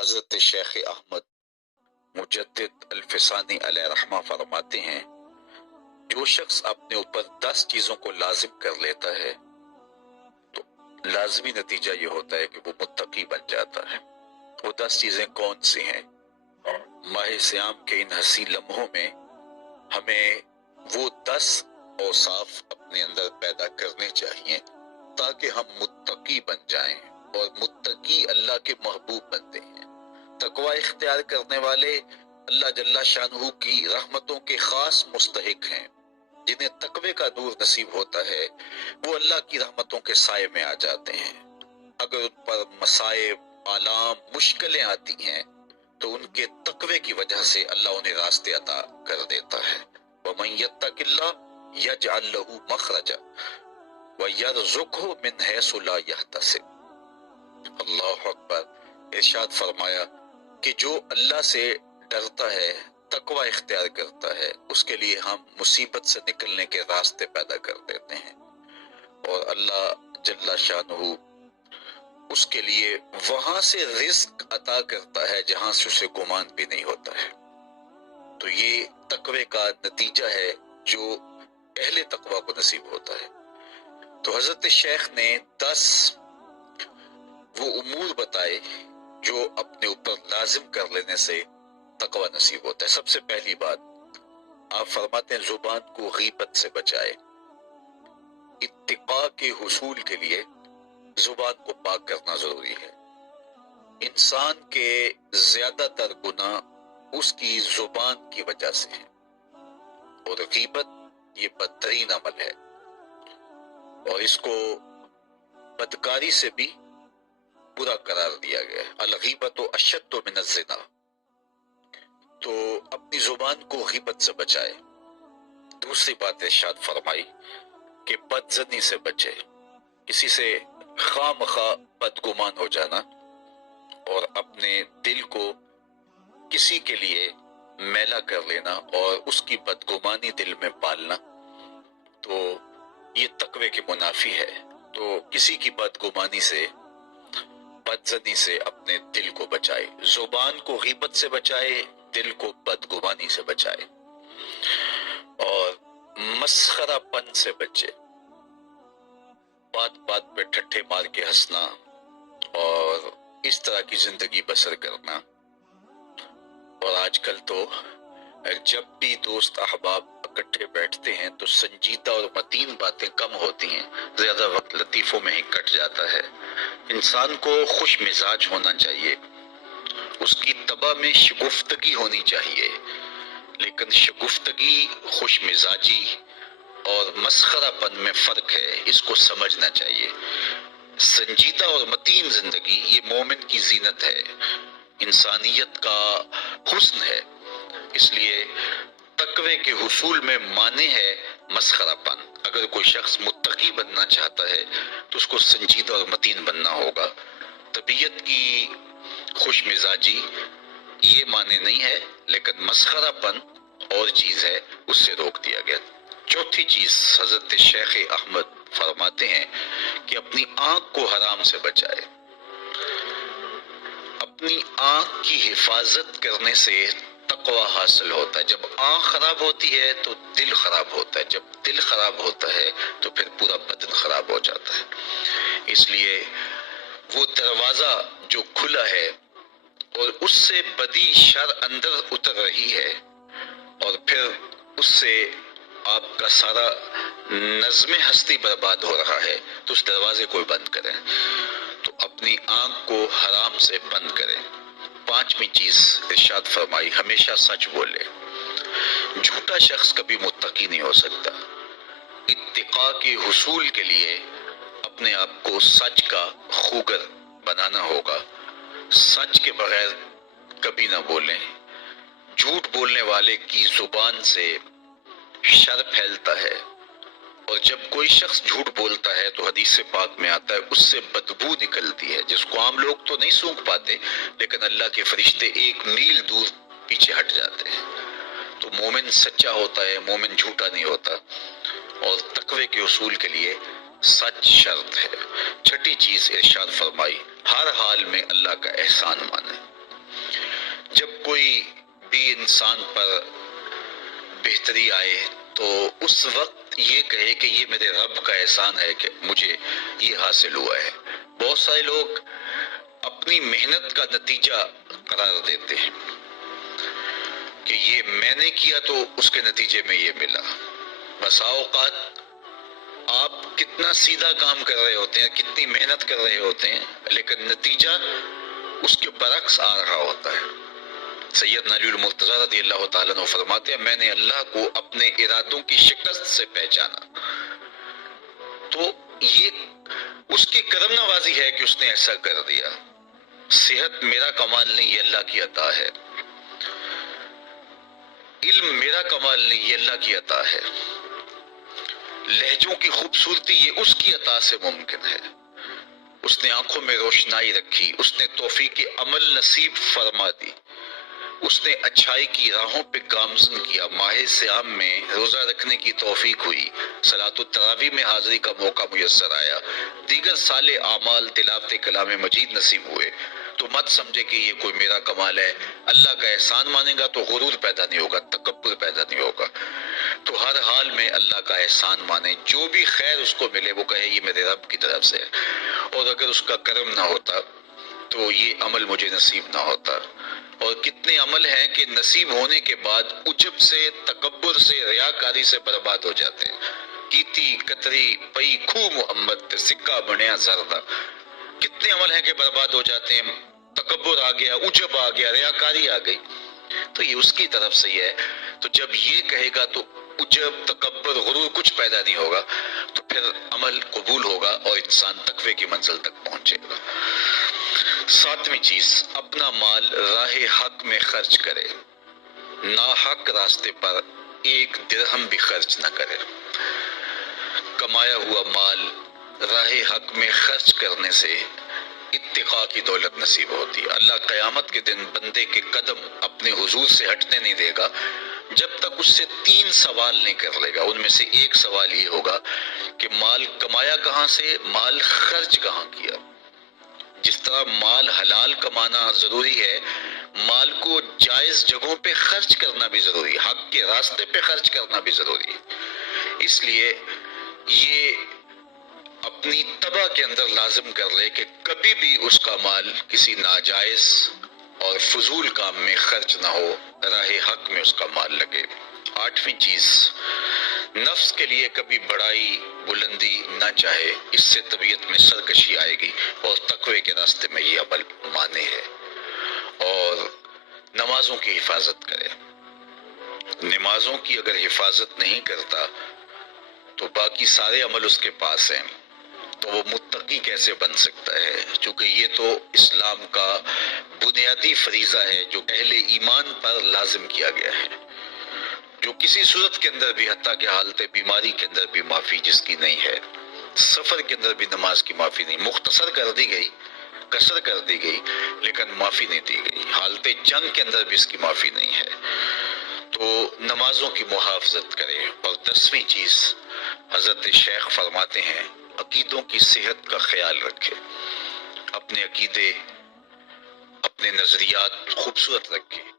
حضرت شیخ احمد مجدد الفسانی علیہ رحمہ فرماتے ہیں، جو شخص اپنے اوپر 10 چیزوں کو لازم کر لیتا ہے تو لازمی نتیجہ یہ ہوتا ہے کہ وہ متقی بن جاتا ہے۔ وہ 10 چیزیں کون سی ہیں؟ ماہ صیام کے ان حسین لمحوں میں ہمیں وہ 10 اوصاف اپنے اندر پیدا کرنے چاہیے تاکہ ہم متقی بن جائیں، اور متقی اللہ کے محبوب بنتے ہیں۔ تقوی اختیار کرنے والے اللہ جل شانہ کی رحمتوں کے خاص مستحق ہیں۔ جنہیں تقوی کا نور نصیب ہوتا ہے وہ اللہ کی رحمتوں کے سائے میں آ جاتے ہیں۔ اگر ان پر مصائب، آلام، مشکلیں آتی ہیں تو ان کے تقوی کی وجہ سے اللہ انہیں راستے عطا کر دیتا ہے۔ وَمَن يَتَّقِ اللَّهَ يَجْعَل لَّهُ مَخْرَجًا وَيَرْزُقْهُ مِنْ حَيْثُ لَا يَحْتَسِبُ۔ اللہ اکبر۔ ارشاد فرمایا کہ جو اللہ سے ڈرتا ہے، تقوی اختیار کرتا ہے، اس کے لیے ہم مصیبت سے نکلنے کے راستے پیدا کر دیتے ہیں، اور اللہ جل شانہ اس کے لیے وہاں سے رزق عطا کرتا ہے جہاں سے اسے گمان بھی نہیں ہوتا ہے۔ تو یہ تقوی کا نتیجہ ہے جو اہل تقوی کو نصیب ہوتا ہے۔ تو حضرت شیخ نے 10 وہ امور بتائے جو اپنے اوپر لازم کر لینے سے تقوی نصیب ہوتا ہے۔ سب سے پہلی بات آپ فرماتے ہیں زبان کو غیبت سے بچائے۔ اتقاء کے حصول کے لیے زبان کو پاک کرنا ضروری ہے۔ انسان کے زیادہ تر گناہ اس کی زبان کی وجہ سے ہیں، اور غیبت یہ بدترین عمل ہے، اور اس کو بدکاری سے بھی برا قرار دیا گیا ہے۔ الغیبت اشد من الزنا۔ تو اپنی زبان کو غیبت سے بچائے۔ دوسری بات ارشاد فرمائی کہ بدظنی سے بچے، کسی سے خواہ مخواہ بدگمان ہو جانا اور اپنے دل کو کسی کے لیے میلا کر لینا اور اس کی بدگمانی دل میں پالنا، تو یہ تقوی کے منافی ہے۔ تو کسی کی بدگمانی سے، بدظنی سے اپنے دل کو بچائے، زبان کو غیبت سے بچائے، دل کو بدگمانی سے بچائے، اور مسخرہ پن سے بچے، بات بات پہ ٹھٹھے مار کے ہنسنا اور اس طرح کی زندگی بسر کرنا۔ اور آج کل تو جب بھی دوست احباب اکٹھے بیٹھتے ہیں تو سنجیدہ اور متین باتیں کم ہوتی ہیں، زیادہ وقت لطیفوں میں ہی کٹ جاتا ہے۔ انسان کو خوش مزاج ہونا چاہیے، اس کی طبع میں شگفتگی ہونی چاہیے، لیکن شگفتگی، خوش مزاجی اور مسخرہ پن میں فرق ہے، اس کو سمجھنا چاہیے۔ سنجیدہ اور متین زندگی یہ مومن کی زینت ہے، انسانیت کا حسن ہے۔ اس لیے تقوی کے حصول میں مانع ہے مسخرہ پن۔ اگر کوئی شخص متقی بننا چاہتا ہے تو اس کو سنجیدہ اور متین بننا ہوگا۔ طبیعت کی خوش مزاجی یہ معنی نہیں ہے، لیکن مسخرہ پن اور چیز ہے، اس سے روک دیا گیا۔ چوتھی چیز حضرت شیخ احمد فرماتے ہیں کہ اپنی آنکھ کو حرام سے بچائے۔ اپنی آنکھ کی حفاظت کرنے سے تقوی حاصل ہوتا ہے۔ جب آنکھ خراب ہوتی ہے تو دل خراب ہوتا ہے، جب دل خراب ہوتا ہے تو پھر پورا بدن خراب ہو جاتا ہے۔ اس لیے وہ دروازہ جو کھلا ہے اور اس سے بدی شر اندر اتر رہی ہے، اور پھر اس سے آپ کا سارا نظم ہستی برباد ہو رہا ہے، تو اس دروازے کو بند کریں۔ تو اپنی آنکھ کو حرام سے بند کریں۔ پانچویں چیز ارشاد فرمائی ہمیشہ سچ بولے۔ جھوٹا شخص کبھی متقی نہیں ہو سکتا۔ اتقاء کے حصول کے لیے اپنے آپ کو سچ کا خوگر بنانا ہوگا۔ سچ کے بغیر کبھی نہ بولیں۔ جھوٹ بولنے والے کی زبان سے شر پھیلتا ہے، اور جب کوئی شخص جھوٹ بولتا ہے تو حدیث پاک میں آتا ہے اس سے بدبو نکلتی ہے، جس کو عام لوگ تو نہیں سونگھ پاتے، لیکن اللہ کے فرشتے 1 میل دور پیچھے ہٹ جاتے ہیں۔ تو مومن سچا ہوتا ہے، مومن جھوٹا نہیں ہوتا، اور تقوی کے اصول کے لیے سچ شرط ہے۔ چھٹی چیز ارشاد فرمائی ہر حال میں اللہ کا احسان مانے۔ جب کوئی بھی انسان پر بہتری آئے تو اس وقت یہ کہے کہ یہ میرے رب کا احسان ہے کہ مجھے یہ حاصل ہوا ہے۔ بہت سارے لوگ اپنی محنت کا نتیجہ قرار دیتے ہیں کہ یہ میں نے کیا تو اس کے نتیجے میں یہ ملا۔ بسا اوقات آپ کتنا سیدھا کام کر رہے ہوتے ہیں، کتنی محنت کر رہے ہوتے ہیں، لیکن نتیجہ اس کے برعکس آ رہا ہوتا ہے۔ سیدنا علی المرتضیٰ رضی اللہ تعالیٰ عنہ فرماتے ہیں میں نے اللہ کو اپنے ارادوں کی شکست سے پہچانا، تو یہ اس کی کرم نوازی ہے کہ اس نے ایسا کر دیا۔ صحت میرا کمال نہیں، یہ اللہ کی عطا ہے۔ علم میرا کمال نہیں، یہ اللہ کی عطا ہے۔ لہجوں کی خوبصورتی یہ اس کی عطا سے ممکن ہے۔ اس نے آنکھوں میں روشنائی رکھی، اس نے توفیق عمل نصیب فرما دی، اس نے اچھائی کی راہوں پہ گامزن کیا، ماہ صیام میں روزہ رکھنے کی توفیق ہوئی، صلاۃ التراویح میں حاضری کا موقع میسر آیا، دیگر صالح اعمال تلاوت کلام مجید نصیب ہوئے، تو مت سمجھے کہ یہ کوئی میرا کمال ہے۔ اللہ کا احسان مانے گا تو غرور پیدا نہیں ہوگا، تکبر پیدا نہیں ہوگا۔ تو ہر حال میں اللہ کا احسان مانے، جو بھی خیر اس کو ملے وہ کہے یہ میرے رب کی طرف سے ہے، اور اگر اس کا کرم نہ ہوتا تو یہ عمل مجھے نصیب نہ ہوتا۔ اور کتنے عمل ہیں کہ نصیب ہونے کے بعد عجب سے، تکبر سے، ریاکاری سے برباد ہو جاتے ہیں۔ کیتی کتری پئی کھو محمد تے سکہ بنیا زردہ، کتنے عمل ہیں کہ برباد ہو جاتے ہیں، تکبر آ گیا، عجب آ گیا، ریاکاری آ گئی، تو یہ اس کی طرف سے ہی ہے۔ تو جب یہ کہے گا تو عجب، تکبر، غرور کچھ پیدا نہیں ہوگا، تو پھر عمل قبول ہوگا اور انسان تقوی کی منزل تک پہنچے گا۔ ساتویں چیز، اپنا مال راہ حق میں خرچ کرے، ناحق راستے پر ایک درہم بھی خرچ نہ کرے۔ کمایا ہوا مال راہ حق میں خرچ کرنے سے اتقاء کی دولت نصیب ہوتی ہے۔ اللہ قیامت کے دن بندے کے قدم اپنے حضور سے ہٹنے نہیں دے گا جب تک اس سے 3 سوال نہیں کر لے گا۔ ان میں سے ایک سوال یہ ہوگا کہ مال کمایا کہاں سے، مال خرچ کہاں کیا۔ جس طرح مال حلال کمانا ضروری ہے، مال کو جائز جگہوں پہ خرچ کرنا بھی ضروری ہے، حق کے راستے پہ خرچ کرنا بھی ضروری ہے۔ اس لیے یہ اپنی طبع کے اندر لازم کر لے کہ کبھی بھی اس کا مال کسی ناجائز اور فضول کام میں خرچ نہ ہو، راہ حق میں اس کا مال لگے۔ 8ویں چیز، نفس کے لیے کبھی بڑائی بلندی نہ چاہے، اس سے طبیعت میں سرکشی آئے گی اور تقوی کے راستے میں یہ عمل مانے ہے۔ اور نمازوں کی حفاظت کرے۔ نمازوں کی اگر حفاظت نہیں کرتا تو باقی سارے عمل اس کے پاس ہیں، تو وہ متقی کیسے بن سکتا ہے؟ چونکہ یہ تو اسلام کا بنیادی فریضہ ہے جو اہل ایمان پر لازم کیا گیا ہے، جو کسی صورت کے اندر بھی، حتیٰ کہ حالت بیماری کے اندر بھی معافی جس کی نہیں ہے، سفر کے اندر بھی نماز کی معافی نہیں، مختصر کر دی گئی، قصر کر دی گئی، لیکن معافی نہیں دی گئی، حالت جنگ کے اندر بھی اس کی معافی نہیں ہے۔ تو نمازوں کی محافظت کرے۔ اور 10ویں چیز، حضرت شیخ فرماتے ہیں عقیدوں کی صحت کا خیال رکھے، اپنے عقیدے، اپنے نظریات خوبصورت رکھے۔